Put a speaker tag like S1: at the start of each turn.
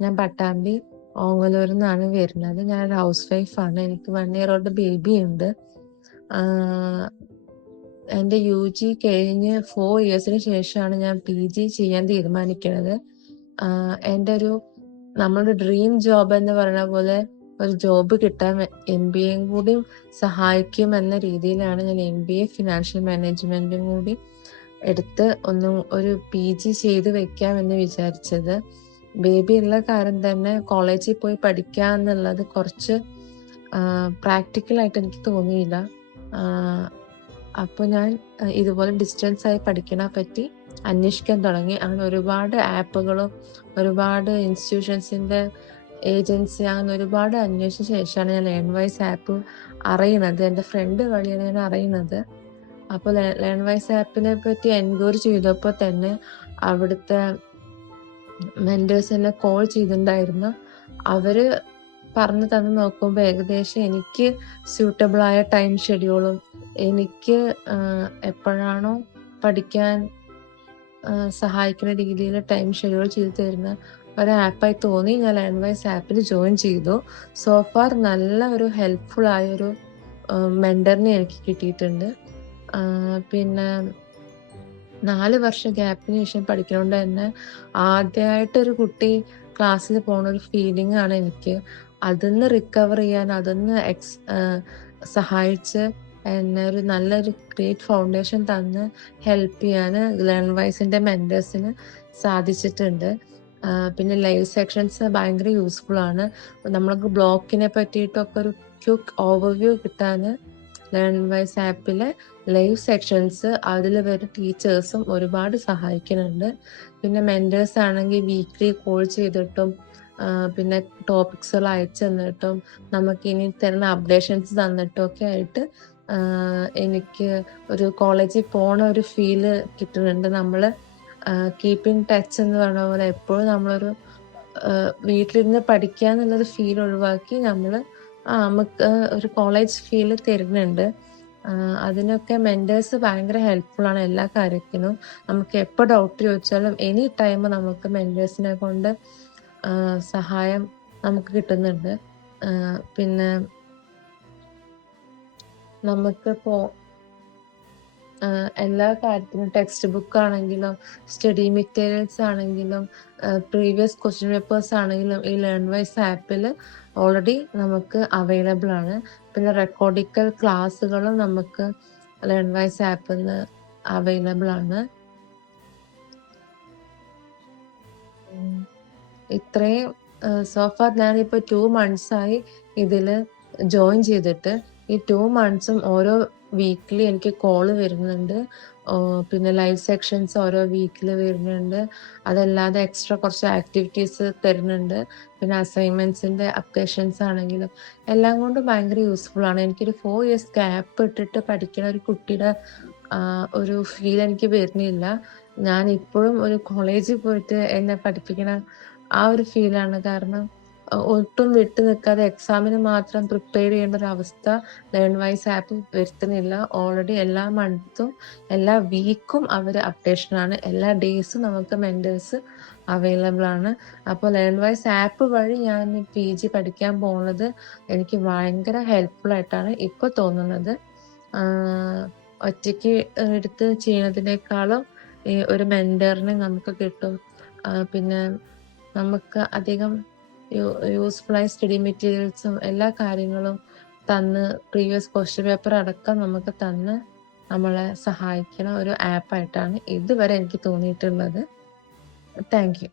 S1: ഞാൻ പട്ടാമ്പി ഓങ്ങലൂരിൽ നിന്നാണ് വരുന്നത്. ഞാൻ ഒരു ഹൗസ് വൈഫാണ് എനിക്ക് വൺ ഇയർ ഓൾഡ് ബേബി ഉണ്ട്. എന്റെ യു ജി കഴിഞ്ഞ് ഫോർ ഇയേഴ്സിന് ശേഷമാണ് ഞാൻ പി ജി ചെയ്യാൻ തീരുമാനിക്കുന്നത്. എന്റെ ഒരു നമ്മളുടെ ഡ്രീം ജോബ് എന്ന് പറയുന്ന പോലെ ഒരു ജോബ് കിട്ടാൻ എം ബി എയും കൂടി സഹായിക്കും എന്ന രീതിയിലാണ് ഞാൻ എം ബി എ ഫിനാൻഷ്യൽ മാനേജ്മെന്റും കൂടി എടുത്ത് ഒന്ന് ഒരു പി ജി ചെയ്ത് വെക്കാം എന്ന് വിചാരിച്ചത്. ബേബി ഉള്ള കാര്യം തന്നെ കോളേജിൽ പോയി പഠിക്കുക എന്നുള്ളത് കുറച്ച് പ്രാക്ടിക്കൽ ആയിട്ട് എനിക്ക് തോന്നിയില്ല. അപ്പോൾ ഞാൻ ഇതുപോലെ ഡിസ്റ്റൻസ് ആയി പഠിക്കണ പറ്റി അന്വേഷിക്കാൻ തുടങ്ങി. അങ്ങനെ ഒരുപാട് ആപ്പുകളും ഒരുപാട് ഇൻസ്റ്റിറ്റ്യൂഷൻസിന്റെ ഏജൻസി അങ്ങനെ ഒരുപാട് അന്വേഷിച്ച ശേഷമാണ് ഞാൻ ലേൺ വൈസ് ആപ്പ് അറിയണത്. എന്റെ ഫ്രണ്ട് വഴിയാണ് ഞാൻ അറിയണത്. അപ്പോൾ ലേൺ വൈസ് ആപ്പിനെ പറ്റി എൻക്വയറി ചെയ്തപ്പോൾ തന്നെ അവിടുത്തെ മെന്റേഴ്സ് എന്നെ കോൾ ചെയ്തിട്ടുണ്ടായിരുന്നു അവർ പറഞ്ഞു തന്നു നോക്കുമ്പോൾ ഏകദേശം എനിക്ക് സ്യൂട്ടബിൾ ആയ ടൈം ഷെഡ്യൂളും എനിക്ക് എപ്പോഴാണോ പഠിക്കാൻ സഹായിക്കുന്ന രീതിയിൽ ടൈം ഷെഡ്യൂൾ ചെയ്തു തരുന്ന ഒരു ആപ്പായി തോന്നി. ഞാൻ ലേൺ വൈസ് ആപ്പിൽ ജോയിൻ ചെയ്തു. സോ ഫാർ നല്ല ഒരു ഹെൽപ്ഫുൾ ആയ ഒരു മെന്ററിനെ എനിക്ക് കിട്ടിയിട്ടുണ്ട്. പിന്നെ നാല് വർഷം ഗ്യാപ്പിന് ശേഷം പഠിക്കുന്നതുകൊണ്ട് തന്നെ ആദ്യമായിട്ട് ഒരു കുട്ടി ക്ലാസ്സിൽ പോണ ഒരു ഫീലിംഗ് ആണ് എനിക്ക്. അതിന്ന് റിക്കവർ ചെയ്യാൻ അതിന്ന് എക്സ് സഹായിച്ച് എന്നെ ഒരു നല്ലൊരു ഗ്രേറ്റ് ഫൗണ്ടേഷൻ തന്ന് ഹെൽപ്പ് ചെയ്യാൻ ലേൺ വൈസിന്റെ മെന്റേഴ്സിന് സാധിച്ചിട്ടുണ്ട്. പിന്നെ ലൈവ് സെക്ഷൻസ് ഭയങ്കര യൂസ്ഫുൾ ആണ്. നമ്മൾക്ക് ബ്ലോക്കിനെ പറ്റിയിട്ടൊക്കെ ഒരു ക്യുക്ക് ഓവർവ്യൂ കിട്ടാൻ ലേൺ വൈസ് ആപ്പിലെ ലൈവ് സെക്ഷൻസ് അതിൽ വരുന്ന ടീച്ചേഴ്സും ഒരുപാട് സഹായിക്കുന്നുണ്ട്. പിന്നെ മെന്റേഴ്സ് ആണെങ്കിൽ വീക്ക്ലി കോൾ ചെയ്തിട്ടും പിന്നെ ടോപ്പിക്സുകൾ അയച്ചു തന്നിട്ടും നമുക്ക് ഇനി തരുന്ന അപ്ഡേഷൻസ് തന്നിട്ടും ഒക്കെ ആയിട്ട് എനിക്ക് ഒരു കോളേജിൽ പോണ ഒരു ഫീൽ കിട്ടുന്നുണ്ട്. നമ്മൾ കീപ്പിംഗ് ടച്ച് എന്ന് പറഞ്ഞ പോലെ എപ്പോഴും നമ്മളൊരു വീട്ടിലിരുന്ന് പഠിക്കുക എന്നുള്ളൊരു ഫീൽ ഒഴിവാക്കി നമ്മൾ നമുക്ക് ഒരു കോളേജ് ഫീൽ തരുന്നുണ്ട്. അതിനൊക്കെ മെന്റേഴ്സ് ഭയങ്കര ആണ് എല്ലാ കാര്യത്തിനും. നമുക്ക് എപ്പോൾ ഡൗട്ട് ചോദിച്ചാലും എനി ടൈം നമുക്ക് മെന്റേഴ്സിനെ കൊണ്ട് സഹായം നമുക്ക് കിട്ടുന്നുണ്ട്. പിന്നെ നമുക്കിപ്പോ ആ, എല്ലാ കാര്യത്തിനും ടെക്സ്റ്റ് ബുക്ക് ആണെങ്കിലും സ്റ്റഡി മെറ്റീരിയൽസ് ആണെങ്കിലും പ്രീവിയസ് ക്വസ്റ്റ്യൻ പേപ്പേഴ്സ് ആണെങ്കിലും ഈ ലേൺ വൈസ് ആപ്പിൽ ഓൾറെഡി നമുക്ക് അവൈലബിൾ ആണ് പിന്നെ റെക്കോർഡിക്കൽ ക്ലാസ്സുകളും നമുക്ക് ലേൺ വൈസ് ആപ്പിൽ നിന്ന് അവൈലബിൾ ആണ്. ഇത്രയും സോഫ ഞാനിപ്പോൾ ടു മന്ത്സായി ഇതിൽ ജോയിൻ ചെയ്തിട്ട് ഈ ടു മന്ത്സും ഓരോ വീക്കിലി എനിക്ക് കോൾ വരുന്നുണ്ട്. പിന്നെ ലൈവ് സെക്ഷൻസ് ഓരോ വീക്കിൽ വരുന്നുണ്ട്. അതല്ലാതെ എക്സ്ട്രാ കുറച്ച് ആക്ടിവിറ്റീസ് തരുന്നുണ്ട്. പിന്നെ അസൈൻമെന്റ്സിന്റെ അപ്ഡേഷൻസ് ആണെങ്കിലും എല്ലാം കൊണ്ടും ഭയങ്കര യൂസ്ഫുൾ ആണ്. എനിക്കൊരു ഫോർ ഇയേഴ്സ് ഗ്യാപ്പ് ഇട്ടിട്ട് പഠിക്കുന്ന ഒരു കുട്ടിയുടെ ഒരു ഫീൽ എനിക്ക് വരുന്നില്ല. ഞാൻ ഇപ്പോഴും ഒരു കോളേജിൽ പോയിട്ട് എന്നെ പഠിപ്പിക്കണ ആ ഒരു ഫീലാണ് കാരണം ഒട്ടും വിട്ടു നിൽക്കാതെ എക്സാമിന് മാത്രം പ്രിപ്പയർ ചെയ്യേണ്ട ഒരു അവസ്ഥ ലേൺ വൈസ് ആപ്പ് വരുത്തുന്നില്ല. ഓൾറെഡി എല്ലാ മന്തും എല്ലാ വീക്കും അവർ അപ്ഡേഷനാണ് എല്ലാ ഡേയ്സും നമുക്ക് മെന്റേഴ്സ് അവൈലബിൾ ആണ്. അപ്പോൾ ലേൺ വൈസ് ആപ്പ് വഴി ഞാൻ പി ജി പഠിക്കാൻ പോകുന്നത് എനിക്ക് ഭയങ്കര ഹെൽപ്ഫുൾ ആയിട്ടാണ് ഇപ്പോൾ തോന്നുന്നത്. ഒറ്റയ്ക്ക് എടുത്ത് ചെയ്യുന്നതിനേക്കാളും ഒരു മെന്ററിനെ നമുക്ക് കിട്ടും. പിന്നെ നമുക്ക് അധികം യൂസ്ഫുൾ ആയ സ്റ്റഡി മെറ്റീരിയൽസും എല്ലാ കാര്യങ്ങളും തന്ന് പ്രീവിയസ് ക്വസ്റ്റ്യൻ പേപ്പർ അടക്കം നമുക്ക് തന്ന് നമ്മളെ സഹായിക്കുന്ന ഒരു ആപ്പായിട്ടാണ് ഇതുവരെ എനിക്ക് തോന്നിയിട്ടുള്ളത്. Thank you.